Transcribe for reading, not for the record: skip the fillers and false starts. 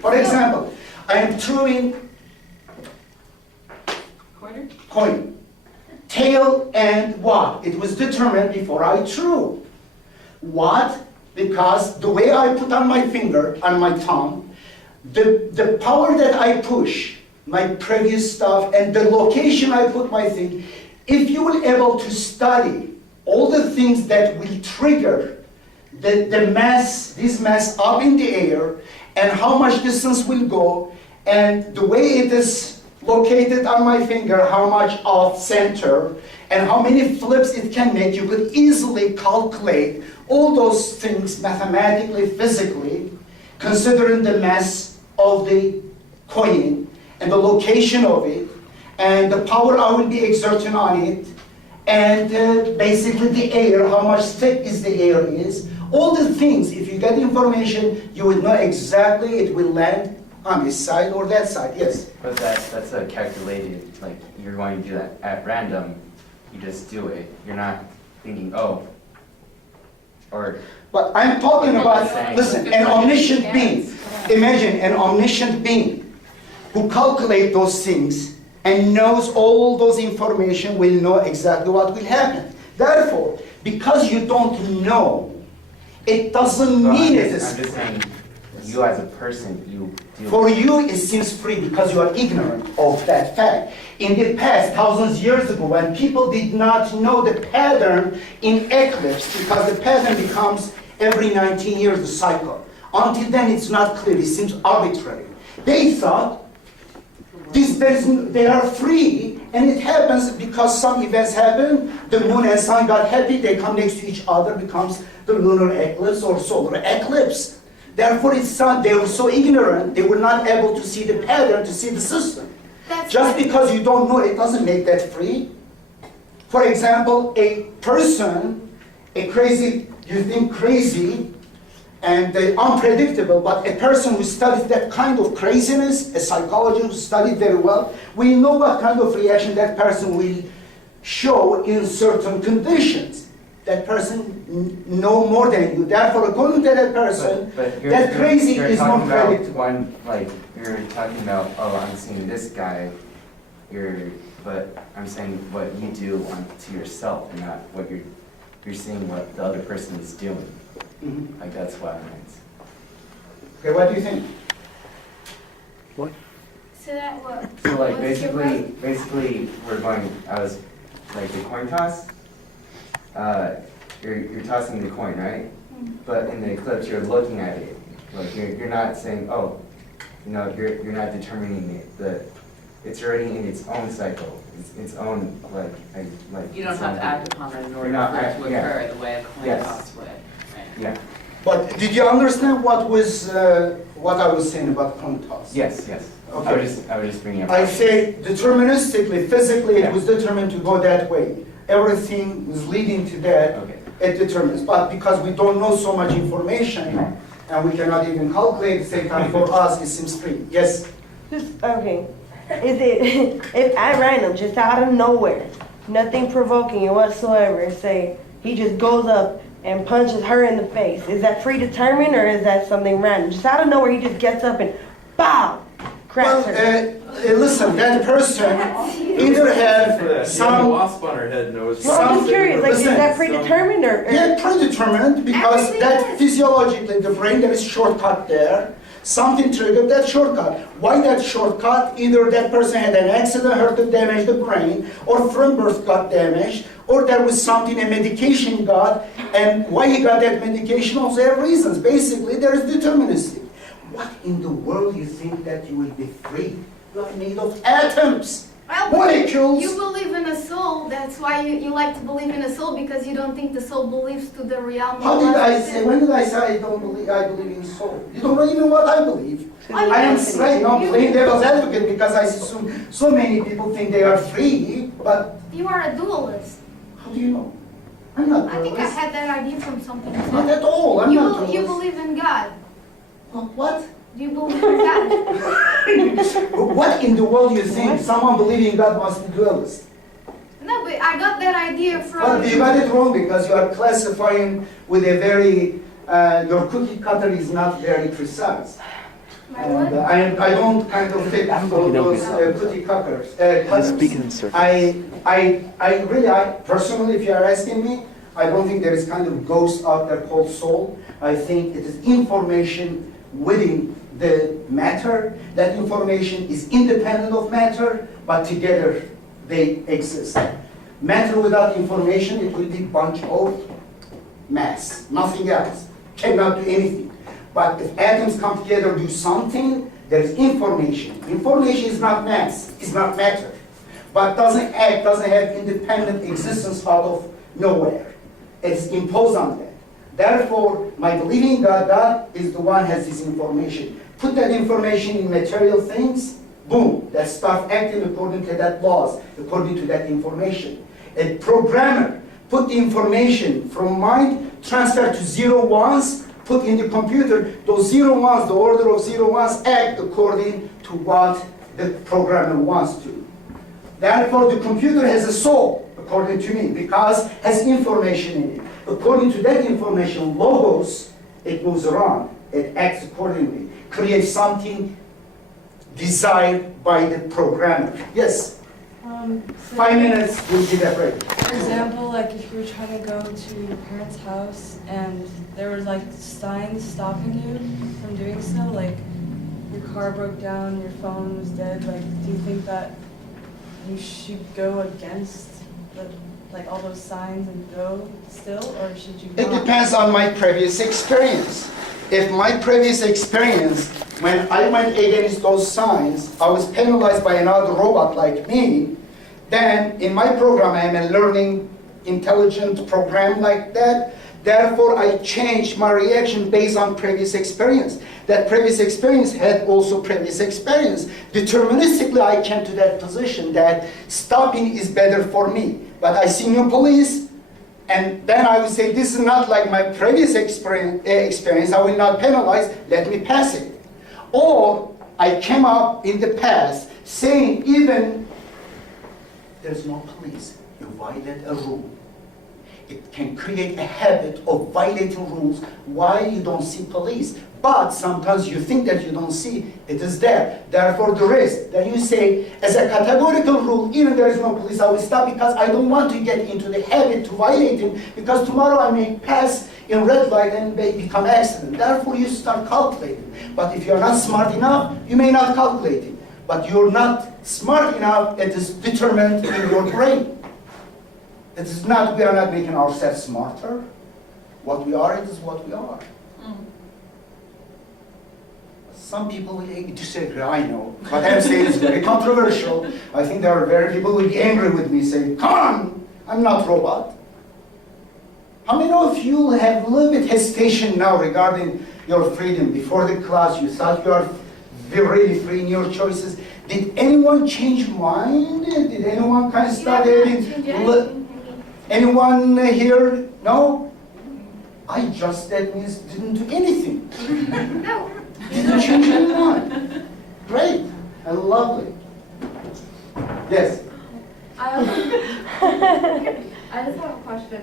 For example, I am throwing coin. Tail and what? It was determined before I threw. What? Because the way I put on my finger, on my thumb, the power that I push, my previous stuff, and the location I put my thing, if you will able to study all the things that will trigger the mass, this mass up in the air, and how much distance will go, and the way it is located on my finger, how much off center, and how many flips it can make, you could easily calculate all those things mathematically, physically, considering the mass of the coin, and the location of it, and the power I will be exerting on it, and basically the air, how much thick is the air is. All the things, if you get information, you will know exactly it will land on this side or that side, yes. But that's a calculated, like, you're going to do that at random, you just do it. You're not thinking, oh, or... But I'm talking about, listen, an omniscient being. Imagine an omniscient being who calculates those things and knows all those information, will know exactly what will happen. Therefore, because you don't know, it doesn't mean it is free. I'm just saying, you as a person, you do. For you, it seems free because you are ignorant of that fact. In the past, thousands of years ago, when people did not know the pattern in eclipse, because the pattern becomes every 19 years a cycle. Until then, it's not clear. It seems arbitrary. They thought they are free, and it happens because some events happen. The moon and sun got happy. They come next to each other, becomes the lunar eclipse or solar eclipse. Therefore, they were so ignorant, they were not able to see the pattern, to see the system. Just because you don't know, it doesn't make that free. For example, a person, a crazy, you think crazy and unpredictable, but a person who studies that kind of craziness, a psychologist who studied very well, we know what kind of reaction that person will show in certain conditions. That person know more than you. Therefore, according to that person, that crazy is not predictable. One, like, you're talking about, oh, I'm seeing this guy, but I'm saying what you do to yourself, and not what you're seeing what the other person is doing. Mm-hmm. Like, that's what I meant. Okay, what do you think? What? So that what? So, like, basically, we're going, I was, like, the coin toss. You're tossing the coin, right? Mm-hmm. But in the eclipse, you're looking at it. Like, you're not saying, oh, you know, you're not determining it. It's already in its own cycle, its own, like you don't have to act upon it in order not, for it to occur the way a coin yes. toss would. Right? Yeah. But did you understand what I was saying about coin toss? Yes, yes. Okay. I was just bringing up. I say deterministically, physically, yeah. It was determined to go that way. Everything was leading to that. Okay. It determines. But because we don't know so much information, and we cannot even calculate at the same time, for us, it seems free. Yes? Okay. Is it, if at random, just out of nowhere, nothing provoking it whatsoever, say he just goes up and punches her in the face, is that predetermined or is that something random? Just out of nowhere, he just gets up and BOW! Cracks her. Listen, that person either have some... wasp on her head knows. Well, I'm just curious, like, is that predetermined or? Yeah, predetermined, because Everything that is. physiologically, the brain, there is shortcut there. Something triggered that shortcut. Why that shortcut? Either that person had an accident, hurt or damaged the brain, or from birth got damaged, or there was something, a medication got, and why he got that medication, also have reasons. Basically, there is deterministic. What in the world you think that you will be free? You are made of atoms, Well, molecules. you believe in a soul, that's why you like to believe in a soul, because you don't think the soul believes to the reality. How did I say, when did I say I believe in soul? You don't know even what I believe. I am straight, not playing devil's advocate, because I assume so many people think they are free, but You are a dualist. how do you know? I'm not I think I dualist. had that idea from something. Not at all, I'm not You dualist. believe in God. What? Do you believe in God? What in the world you think? Someone believing in God must be dualist. No, but I got that idea from... Well, you got it wrong, because you are classifying with a very, your cookie cutter is not very precise. My And I don't kind of fit all those cookie cutters. I personally, if you are asking me, I don't think there is kind of ghost out there called soul. I think it is information within the matter. That information is independent of matter, but together they exist. Matter without information, it will be bunch of mass, nothing else. Cannot do anything. But if atoms come together do something, there is information. Information is not mass, it's not matter. But doesn't act, doesn't have independent existence out of nowhere. It's imposed on that. Therefore, my believing that God is the one who has this information. Put that information in material things, boom, that start acting according to that laws, according to that information. A programmer put the information from mind, transfer to 0 ones, put in the computer, those 0 ones, the order of 0 ones act according to what the programmer wants to. Therefore, the computer has a soul, according to me, because it has information in it. According to that information, logos, it moves around, it acts accordingly, creates something desired by the programmer. Yes? 5 minutes, we'll give a break. For example, like if you were trying to go to your parents' house and there was like signs stopping you from doing so, like your car broke down, your phone was dead, like do you think that you should go against like all those signs and go still, or should you It not? depends on my previous experience. If my previous experience, when I went against those signs, I was penalized by another robot like me, then in my program I am a learning intelligent program like that. Therefore, I changed my reaction based on previous experience. That previous experience had also previous experience. Deterministically, I came to that position that stopping is better for me. But I see new police, and then I would say, this is not like my previous experience, I will not penalize, let me pass it. Or I came up in the past saying even there's no police, you violate a rule. It can create a habit of violating rules while you don't see police. But sometimes you think that you don't see, it is there. Therefore the risk. Then you say, as a categorical rule, even there is no police, I will stop because I don't want to get into the habit to violate it, because tomorrow I may pass in red light and may become accident. Therefore you start calculating. But if you're not smart enough, you may not calculate it. But you're not smart enough, it is determined in your brain. It is not, we are not making ourselves smarter. What we are, it is what we are. Some people will disagree, I know. What I'm saying is very controversial. I think there are very people who will be angry with me, saying, come on, I'm not robot. How many of you have a little bit hesitation now regarding your freedom? Before the class, you thought you are really free in your choices. Did anyone change mind? Did anyone kind of start having... Anyone here? No? I just, that means, didn't do anything. No. Didn't change any mind. Great and lovely. Yes? I just have a question.